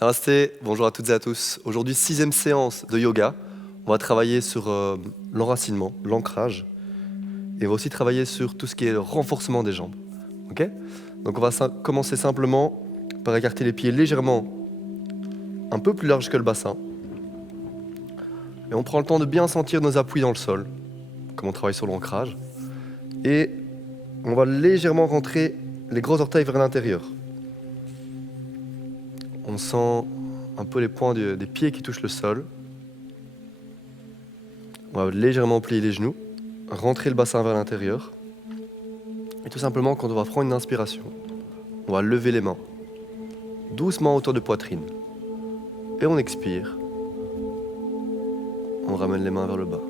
Namasté, bonjour à toutes et à tous. Aujourd'hui, 6e séance de yoga. On va travailler sur l'enracinement, l'ancrage. Et on va aussi travailler sur tout ce qui est le renforcement des jambes. Ok? Donc on va commencer simplement par écarter les pieds légèrement un peu plus large que le bassin. Et on prend le temps de bien sentir nos appuis dans le sol, comme on travaille sur l'ancrage. Et on va légèrement rentrer les gros orteils vers l'intérieur. On sent un peu les points des pieds qui touchent le sol. On va légèrement plier les genoux, rentrer le bassin vers l'intérieur. Et tout simplement, quand on va prendre une inspiration, on va lever les mains, doucement autour de poitrine. Et on expire. On ramène les mains vers le bas.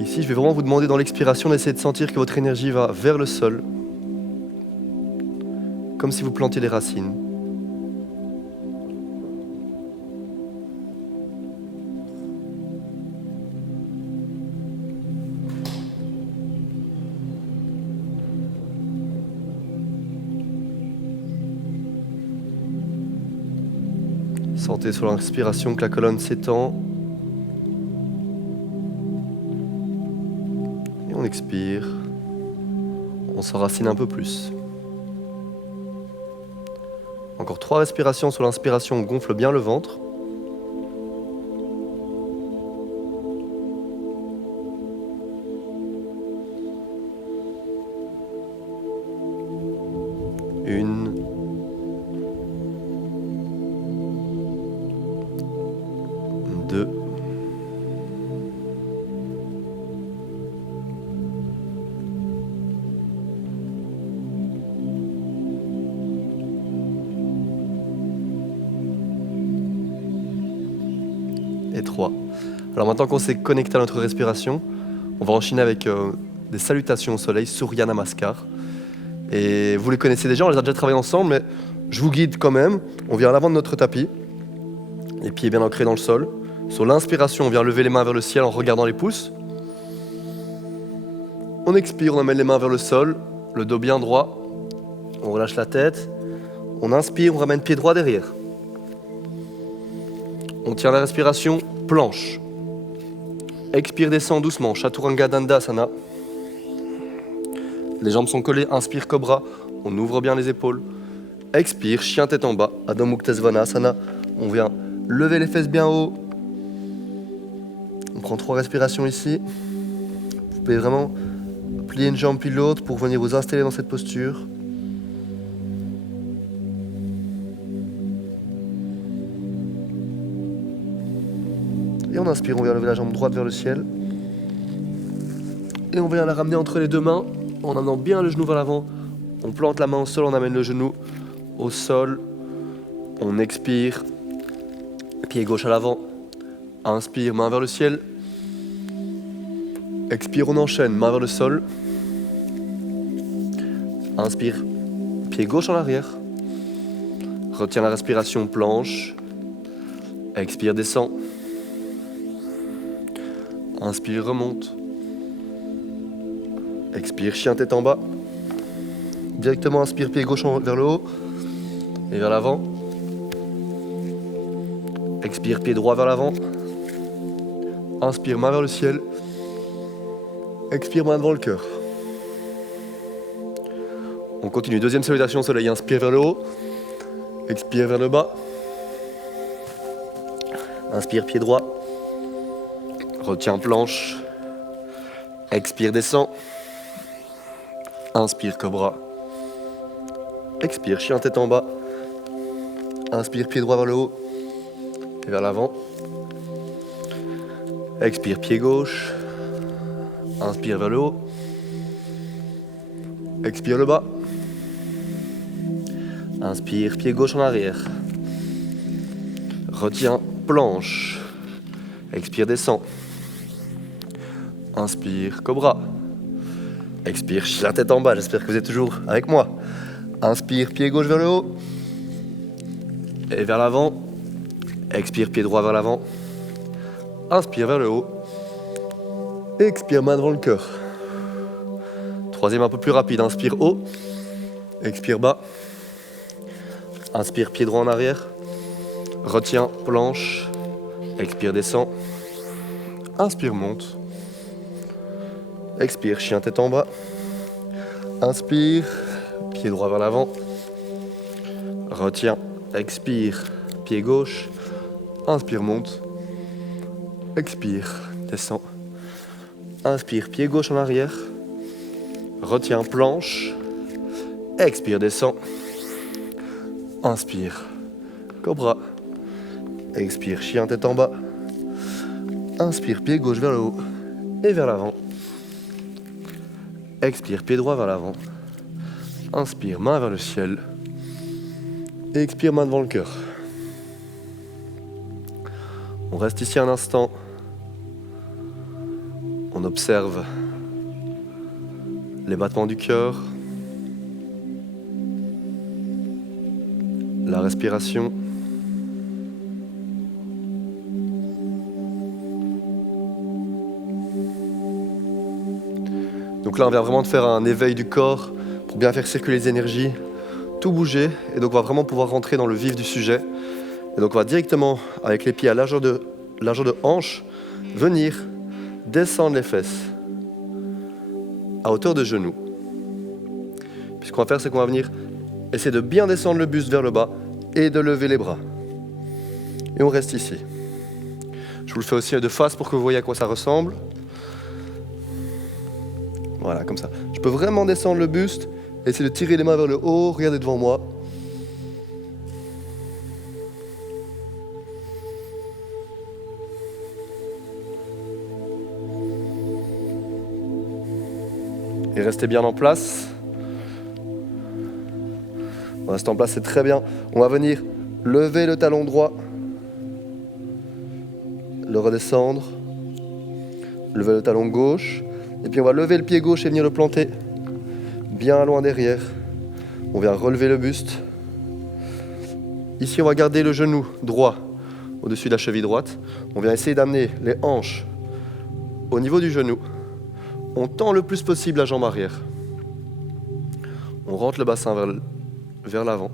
Ici, je vais vraiment vous demander dans l'expiration d'essayer de sentir que votre énergie va vers le sol, comme si vous plantiez des racines. Sentez sur l'inspiration que la colonne s'étend. Et on expire. On s'enracine un peu plus. Encore 3 respirations sur l'inspiration, on gonfle bien le ventre. Une. Deux. Et 3. Alors maintenant qu'on s'est connecté à notre respiration, on va enchaîner avec des salutations au soleil, Surya Namaskar. Et vous les connaissez déjà, on les a déjà travaillés ensemble, mais je vous guide quand même. On vient à l'avant de notre tapis, les pieds bien ancrés dans le sol. Sur l'inspiration, on vient lever les mains vers le ciel en regardant les pouces. On expire, on amène les mains vers le sol, le dos bien droit. On relâche la tête. On inspire, on ramène pied droit derrière. On tient la respiration, planche. Expire, descend doucement, Chaturanga Dandasana. Les jambes sont collées, inspire Cobra, on ouvre bien les épaules. Expire, chien tête en bas, Adho Mukha Svanasana. On vient lever les fesses bien haut. On prend 3 respirations ici. Vous pouvez vraiment plier une jambe puis l'autre pour venir vous installer dans cette posture. Et on inspire, on vient lever la jambe droite vers le ciel. Et on vient la ramener entre les deux mains en amenant bien le genou vers l'avant. On plante la main au sol, on amène le genou au sol. On expire, pied gauche à l'avant. Inspire, main vers le ciel. Expire, on enchaîne, main vers le sol. Inspire, pied gauche en arrière. Retiens la respiration, planche. Expire, descend. Inspire, remonte. Expire, chien tête en bas. Directement inspire, pied gauche vers le haut et vers l'avant. Expire, pied droit vers l'avant. Inspire, main vers le ciel. Expire, main devant le cœur. On continue, deuxième salutation au soleil. Inspire vers le haut. Expire vers le bas. Inspire, pied droit. Retiens, planche. Expire, descend. Inspire, cobra. Expire, chien tête en bas. Inspire, pied droit vers le haut et vers l'avant. Expire, pied gauche. Inspire vers le haut. Expire le bas. Inspire, pied gauche en arrière. Retiens, planche. Expire, descend. Inspire, cobra. Expire, chien tête en bas. J'espère que vous êtes toujours avec moi. Inspire, pied gauche vers le haut. Et vers l'avant. Expire, pied droit vers l'avant. Inspire vers le haut. Expire, main devant le cœur. Troisième un peu plus rapide, inspire haut, expire bas. Inspire pied droit en arrière, retiens planche, expire descend. Inspire monte, expire chien tête en bas. Inspire, pied droit vers l'avant, retiens, expire, pied gauche, inspire, monte, expire, descend, inspire, pied gauche en arrière, retiens, planche, expire, descend, inspire, cobra, expire, chien tête en bas, inspire, pied gauche vers le haut et vers l'avant, expire, pied droit vers l'avant, inspire, main vers le ciel, expire, main devant le cœur. On reste ici un instant. On observe les battements du cœur, la respiration. Donc là, on vient vraiment de faire un éveil du corps pour bien faire circuler les énergies, tout bouger. Et donc, on va vraiment pouvoir rentrer dans le vif du sujet. Et donc, on va directement, avec les pieds à largeur de hanche, venir descendre les fesses à hauteur de genoux. Puis ce qu'on va faire, c'est qu'on va venir essayer de bien descendre le buste vers le bas et de lever les bras. Et on reste ici. Je vous le fais aussi de face pour que vous voyez à quoi ça ressemble. Voilà, comme ça. Je peux vraiment descendre le buste, essayer de tirer les mains vers le haut, regardez devant moi. Et restez bien en place. On reste en place, c'est très bien. On va venir lever le talon droit, le redescendre, lever le talon gauche, et puis on va lever le pied gauche et venir le planter bien loin derrière. On vient relever le buste. Ici, on va garder le genou droit au-dessus de la cheville droite. On vient essayer d'amener les hanches au niveau du genou. On tend le plus possible la jambe arrière. On rentre le bassin vers l'avant.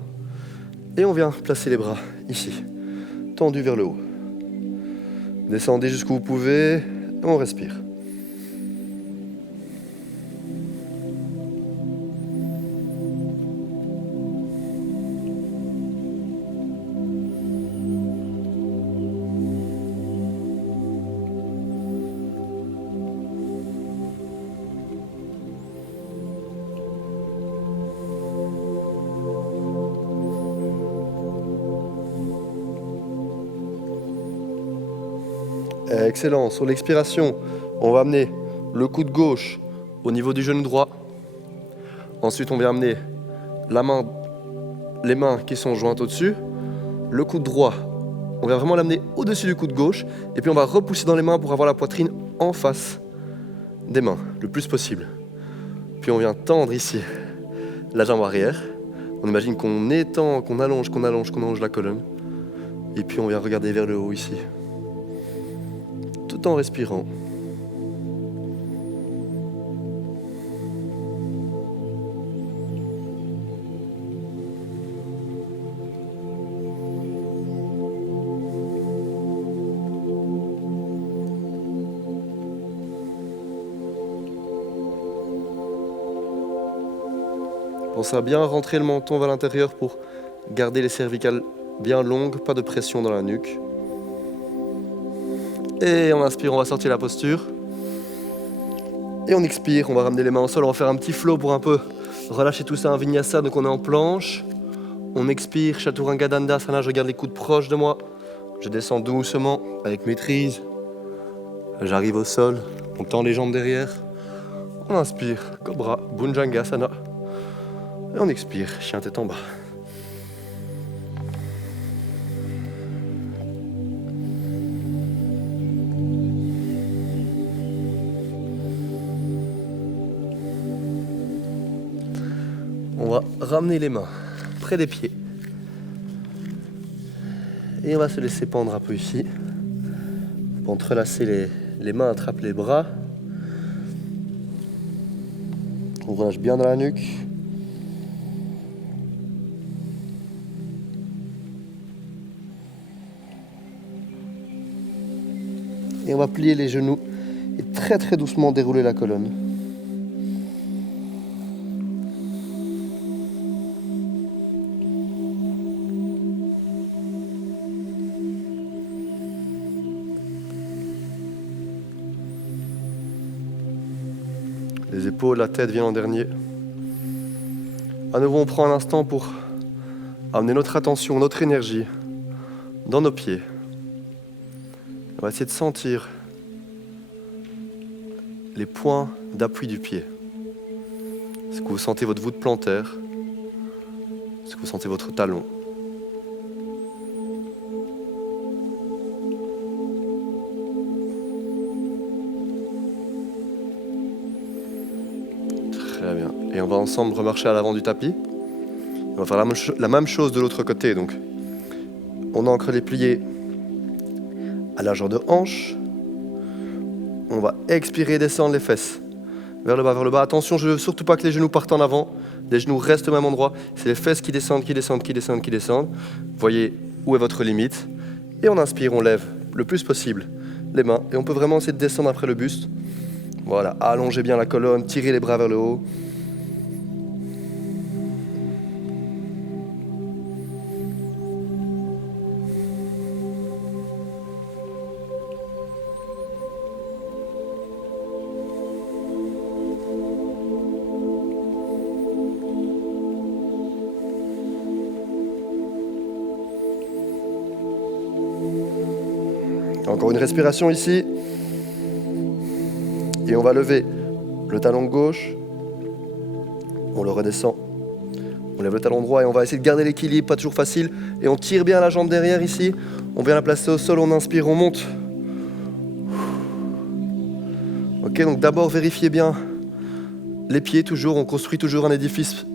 Et on vient placer les bras ici, tendus vers le haut. Descendez jusqu'où vous pouvez, et on respire. Excellent. Sur l'expiration, on va amener le coude gauche au niveau du genou droit. Ensuite, on vient amener les mains qui sont jointes au-dessus. Le coude droit, on vient vraiment l'amener au-dessus du coude gauche. Et puis, on va repousser dans les mains pour avoir la poitrine en face des mains, le plus possible. Puis, on vient tendre ici la jambe arrière. On imagine qu'on étend, qu'on allonge la colonne. Et puis, on vient regarder vers le haut ici, tout en respirant. Pensez à bien rentrer le menton vers l'intérieur pour garder les cervicales bien longues, pas de pression dans la nuque. Et on inspire, on va sortir la posture. Et on expire, on va ramener les mains au sol, on va faire un petit flow pour un peu relâcher tout ça, un vinyasa, donc on est en planche. On expire, Chaturanga Dandasana, je garde les coudes proches de moi. Je descends doucement, avec maîtrise. J'arrive au sol, on tend les jambes derrière. On inspire, Cobra, Bhujangasana. Et on expire, chien tête en bas. On va ramener les mains près des pieds. Et on va se laisser pendre un peu ici. Pour entrelacer les mains, attrape les bras. On relâche bien dans la nuque. Et on va plier les genoux et très très doucement dérouler la colonne. Les épaules, la tête viennent en dernier. À nouveau, on prend un instant pour amener notre attention, notre énergie dans nos pieds. On va essayer de sentir les points d'appui du pied. Est-ce que vous sentez votre voûte plantaire? Est-ce que vous sentez votre talon? Très bien. Et on va ensemble remarcher à l'avant du tapis. On va faire la même chose de l'autre côté. Donc, on ancre les pliés à la largeur de hanche. On va expirer et descendre les fesses. Vers le bas, vers le bas. Attention, je ne veux surtout pas que les genoux partent en avant. Les genoux restent au même endroit. C'est les fesses qui descendent, qui descendent, qui descendent, qui descendent. Voyez où est votre limite. Et on inspire, on lève le plus possible les mains. Et on peut vraiment essayer de descendre après le buste. Voilà, allongez bien la colonne, tirez les bras vers le haut. Encore une respiration ici. Et on va lever le talon gauche. On le redescend. On lève le talon droit et on va essayer de garder l'équilibre, pas toujours facile. Et on tire bien la jambe derrière ici. On vient la placer au sol, on inspire, on monte. Ok, donc d'abord vérifiez bien les pieds toujours. On construit toujours un édifice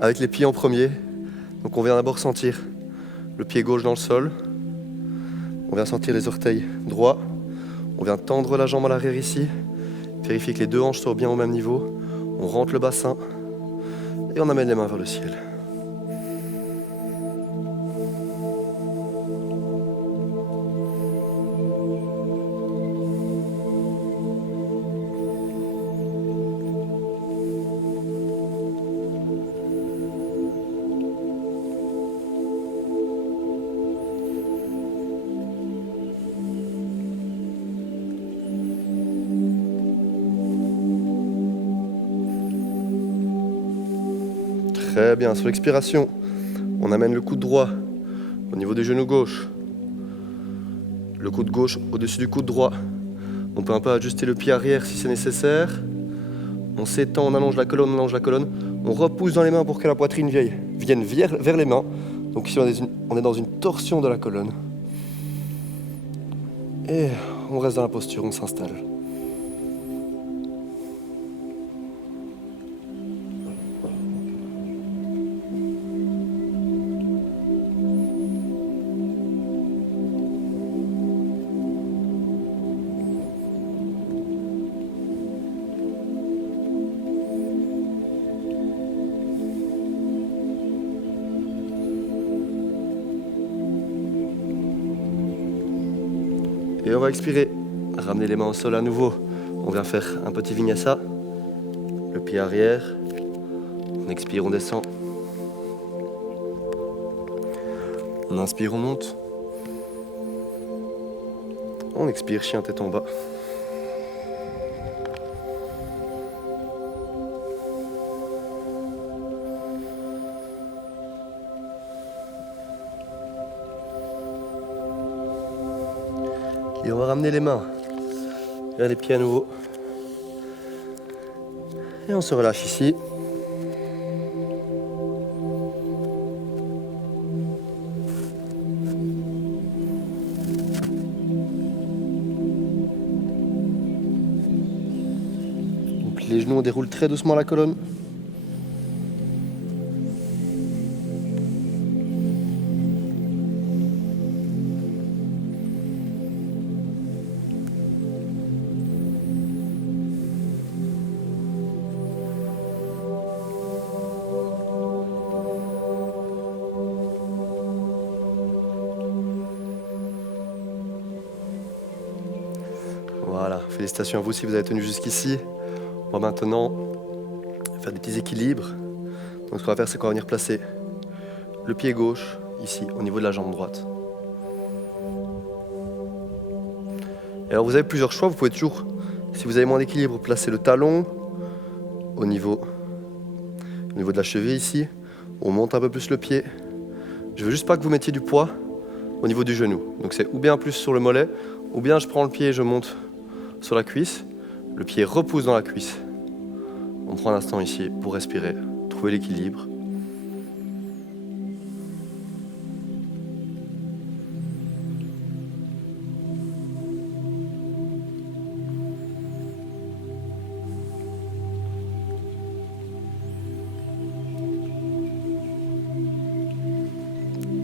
avec les pieds en premier. Donc on vient d'abord sentir le pied gauche dans le sol. On vient sentir les orteils droits. On vient tendre la jambe à l'arrière ici. Vérifier que les deux hanches soient bien au même niveau. On rentre le bassin. Et on amène les mains vers le ciel. Très bien, sur l'expiration, on amène le coude droit au niveau du genou gauche. Le coude gauche au-dessus du coude droit. On peut un peu ajuster le pied arrière si c'est nécessaire. On s'étend, on allonge la colonne, on allonge la colonne. On repousse dans les mains pour que la poitrine vienne vers les mains. Donc ici on est dans une torsion de la colonne. Et on reste dans la posture, on s'installe. Et on va expirer, ramener les mains au sol à nouveau. On vient faire un petit vinyasa. Le pied arrière. On expire, on descend. On inspire, on monte. On expire, chien tête en bas. Et on va ramener les mains vers les pieds à nouveau. Et on se relâche ici. On plie les genoux, on déroule très doucement la colonne. Voilà, félicitations à vous si vous avez tenu jusqu'ici. On va maintenant faire des petits équilibres. Donc ce qu'on va faire, c'est qu'on va venir placer le pied gauche ici, au niveau de la jambe droite. Et alors vous avez plusieurs choix, vous pouvez toujours, si vous avez moins d'équilibre, placer le talon au niveau de la cheville ici. On monte un peu plus le pied. Je veux juste pas que vous mettiez du poids au niveau du genou. Donc c'est ou bien plus sur le mollet, ou bien je prends le pied et je monte sur la cuisse. Le pied repousse dans la cuisse. On prend un instant ici pour respirer, trouver l'équilibre.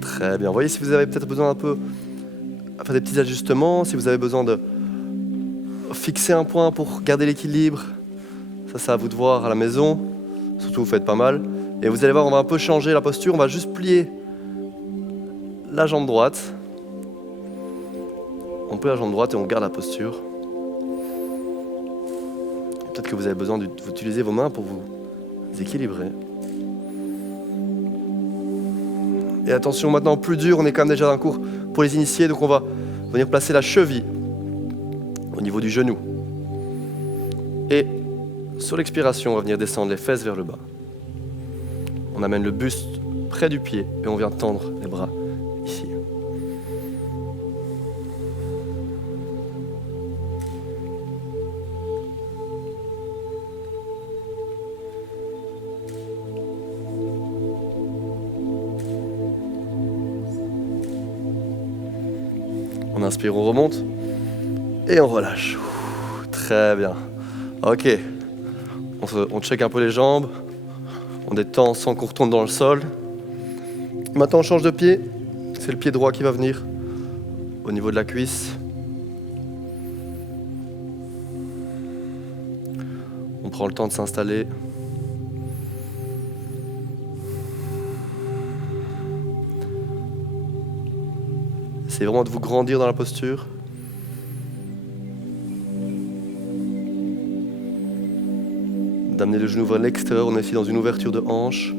Très bien. Vous voyez si vous avez peut-être besoin un peu de faire des petits ajustements, si vous avez besoin de fixer un point pour garder l'équilibre. Ça, c'est à vous de voir à la maison. Surtout, vous faites pas mal. Et vous allez voir, on va un peu changer la posture. On va juste plier la jambe droite. On plie la jambe droite et on garde la posture. Peut-être que vous avez besoin d'utiliser vos mains pour vous équilibrer. Et attention, maintenant, plus dur, on est quand même déjà dans un cours pour les initiés, donc on va venir placer la cheville au niveau du genou. Et sur l'expiration, on va venir descendre les fesses vers le bas. On amène le buste près du pied et on vient tendre les bras ici. On inspire, on remonte et on relâche. Très bien. Ok. On check un peu les jambes. On détend sans qu'on retourne dans le sol. Maintenant, on change de pied. C'est le pied droit qui va venir au niveau de la cuisse. On prend le temps de s'installer. Essayez vraiment de vous grandir dans la posture. D'amener le genou vers l'extérieur, on est ici dans une ouverture de hanche.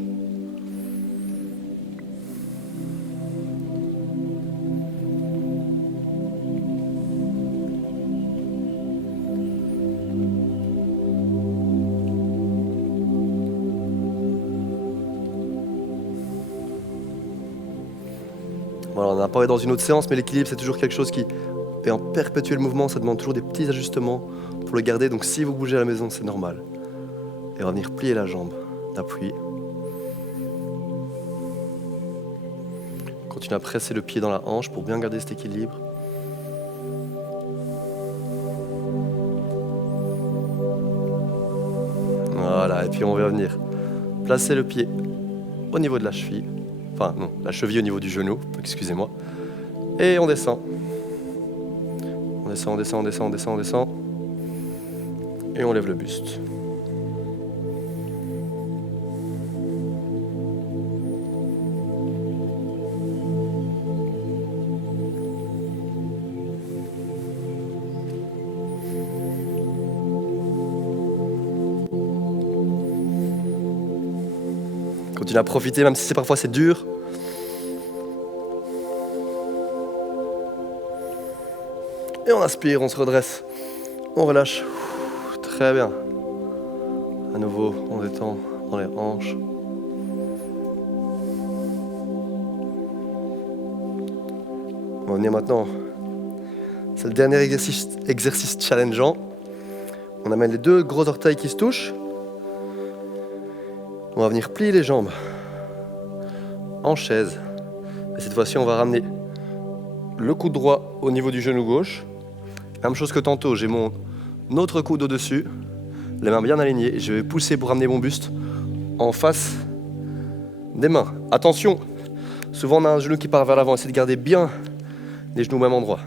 Voilà, on a parlé dans une autre séance, mais l'équilibre c'est toujours quelque chose qui est en perpétuel mouvement, ça demande toujours des petits ajustements pour le garder, donc si vous bougez à la maison, c'est normal. Et on va venir plier la jambe d'appui. Continuez à presser le pied dans la hanche pour bien garder cet équilibre. Voilà, et puis on va venir placer le pied au niveau de la cheville. Enfin non, la cheville au niveau du genou, excusez-moi. Et on descend. On descend, on descend, on descend, on descend, on descend. Et on lève le buste. Continuez à profiter, même si parfois c'est dur. Et on inspire, on se redresse, on relâche. Très bien. À nouveau, on détend dans les hanches. On va venir maintenant. C'est le dernier exercice challengeant. On amène les deux gros orteils qui se touchent. On va venir plier les jambes en chaise. Et cette fois-ci, on va ramener le coude droit au niveau du genou gauche. Même chose que tantôt, j'ai mon autre coude au-dessus, les mains bien alignées. Je vais pousser pour ramener mon buste en face des mains. Attention, souvent on a un genou qui part vers l'avant. Essayez de garder bien les genoux au même endroit.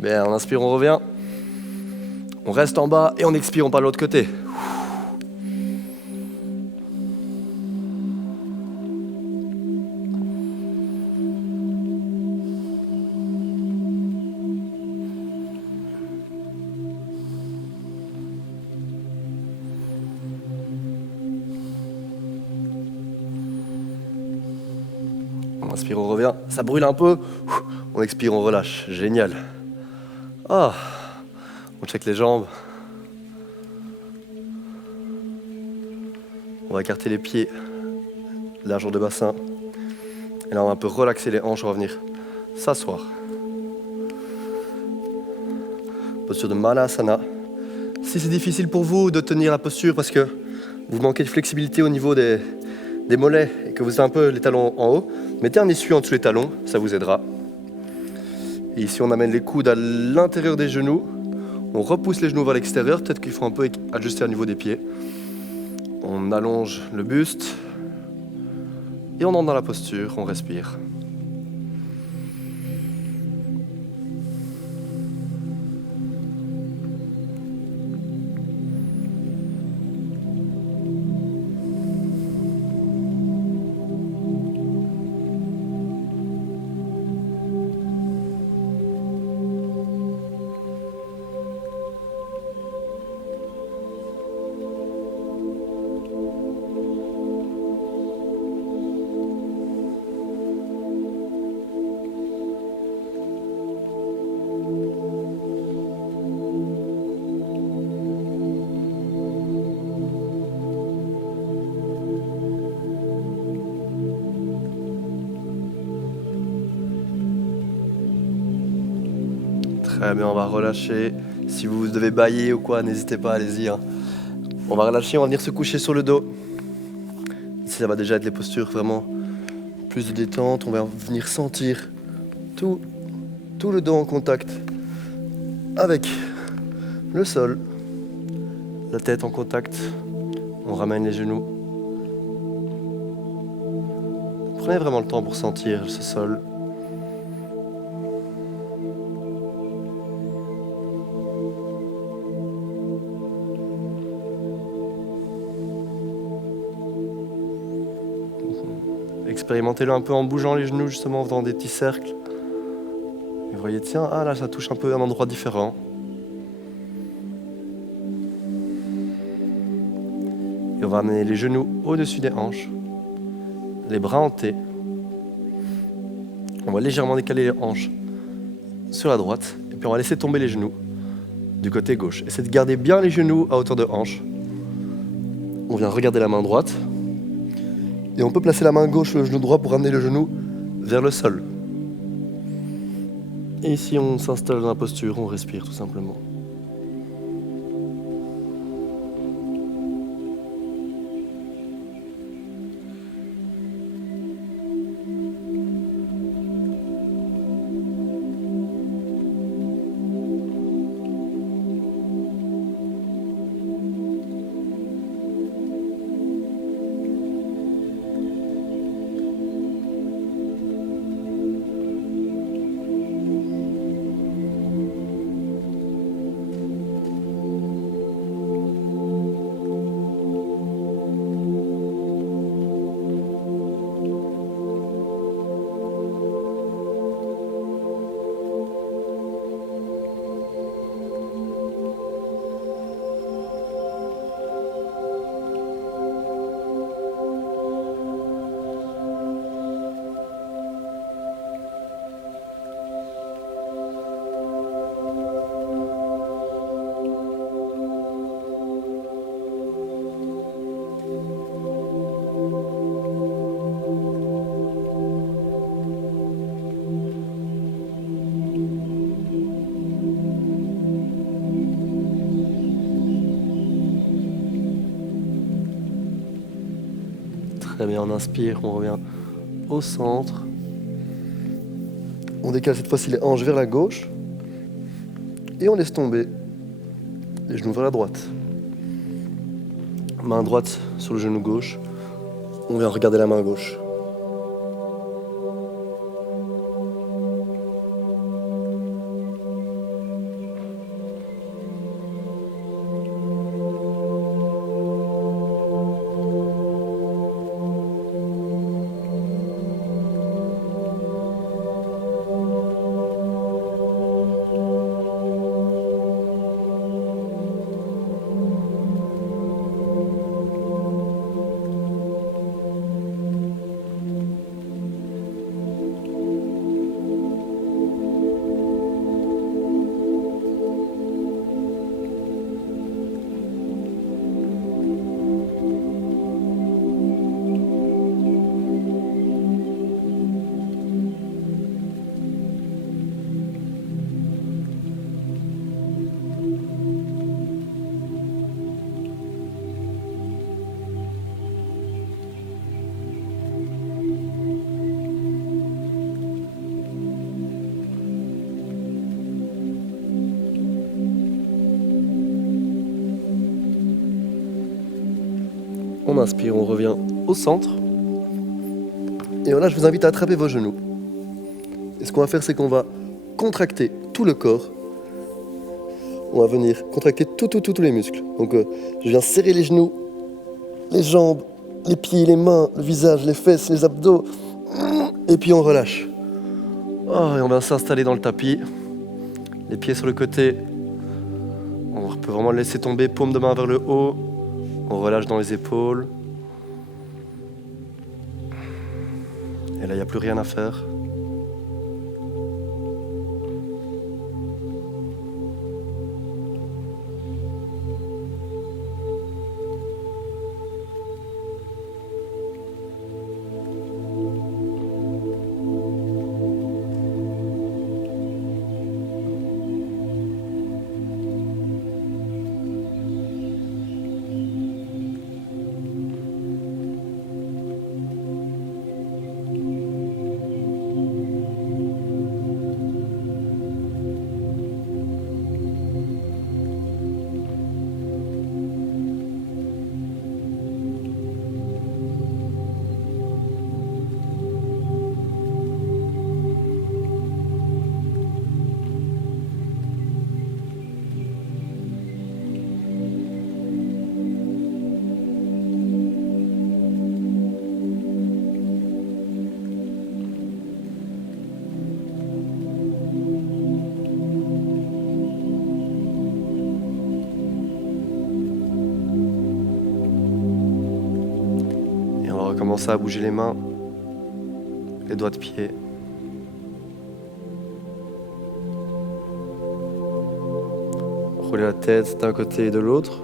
Bien, on inspire, on revient. On reste en bas et on expire, on part de l'autre côté. On inspire, on revient. Ça brûle un peu. On expire, on relâche. Génial. Ah, on check les jambes. On va écarter les pieds, largeur de bassin. Et là, on va un peu relaxer les hanches. On va venir s'asseoir. Posture de Malasana. Si c'est difficile pour vous de tenir la posture parce que vous manquez de flexibilité au niveau des mollets et que vous avez un peu les talons en haut, mettez un essuie en dessous les talons, ça vous aidera. Et ici, on amène les coudes à l'intérieur des genoux. On repousse les genoux vers l'extérieur. Peut-être qu'il faut un peu ajuster au niveau des pieds. On allonge le buste. Et on entre dans la posture, on respire. Très bien, on va relâcher. Si vous devez bâiller ou quoi, n'hésitez pas, allez-y. Hein. On va relâcher, on va venir se coucher sur le dos. Ici, ça va déjà être les postures vraiment plus de détente. On va venir sentir tout le dos en contact avec le sol. La tête en contact. On ramène les genoux. Prenez vraiment le temps pour sentir ce sol. Expérimentez-le un peu en bougeant les genoux, justement, en faisant des petits cercles. Et vous voyez, tiens, ah là, ça touche un peu un endroit différent. Et on va amener les genoux au-dessus des hanches, les bras en T. On va légèrement décaler les hanches sur la droite, et puis on va laisser tomber les genoux du côté gauche. Essayez de garder bien les genoux à hauteur de hanche. On vient regarder la main droite. Et on peut placer la main gauche sur le genou droit pour ramener le genou vers le sol. Et ici, on s'installe dans la posture, on respire tout simplement. Très bien, on inspire, on revient au centre. On décale cette fois-ci les hanches vers la gauche. Et on laisse tomber les genoux vers la droite. Main droite sur le genou gauche. On vient regarder la main gauche. on inspire, on revient au centre. Et là, je vous invite à attraper vos genoux. Et ce qu'on va faire, c'est qu'on va contracter tout le corps. On va venir contracter tous les muscles. Donc, je viens serrer les genoux, les jambes, les pieds, les mains, le visage, les fesses, les abdos. Et puis on relâche. Oh, et on va s'installer dans le tapis. Les pieds sur le côté. On peut vraiment le laisser tomber, paume de main vers le haut. On relâche dans les épaules. Et là, il n'y a plus rien à faire. Commencez à bouger les mains, les doigts de pied. Roulez la tête d'un côté et de l'autre.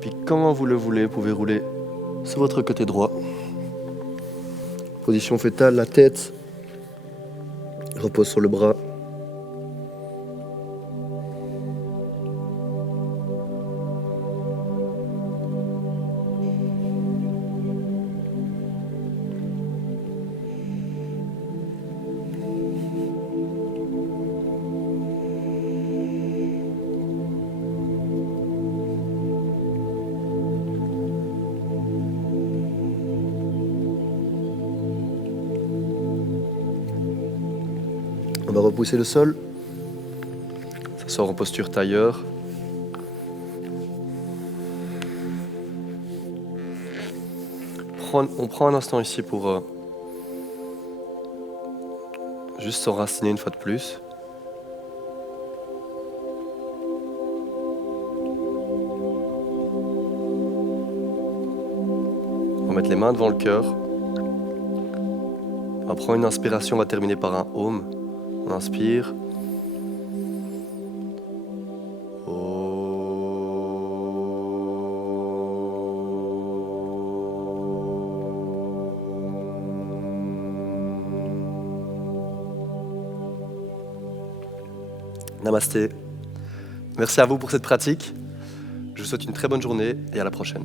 Puis quand vous le voulez, vous pouvez rouler sur votre côté droit. Position fétale, la tête repose sur le bras. On va repousser le sol, s'asseoir en posture tailleur. On prend un instant ici pour juste s'enraciner une fois de plus. On va mettre les mains devant le cœur. On va prendre une inspiration, on va terminer par un Om. On inspire. Namasté. Merci à vous pour cette pratique. Je vous souhaite une très bonne journée et à la prochaine.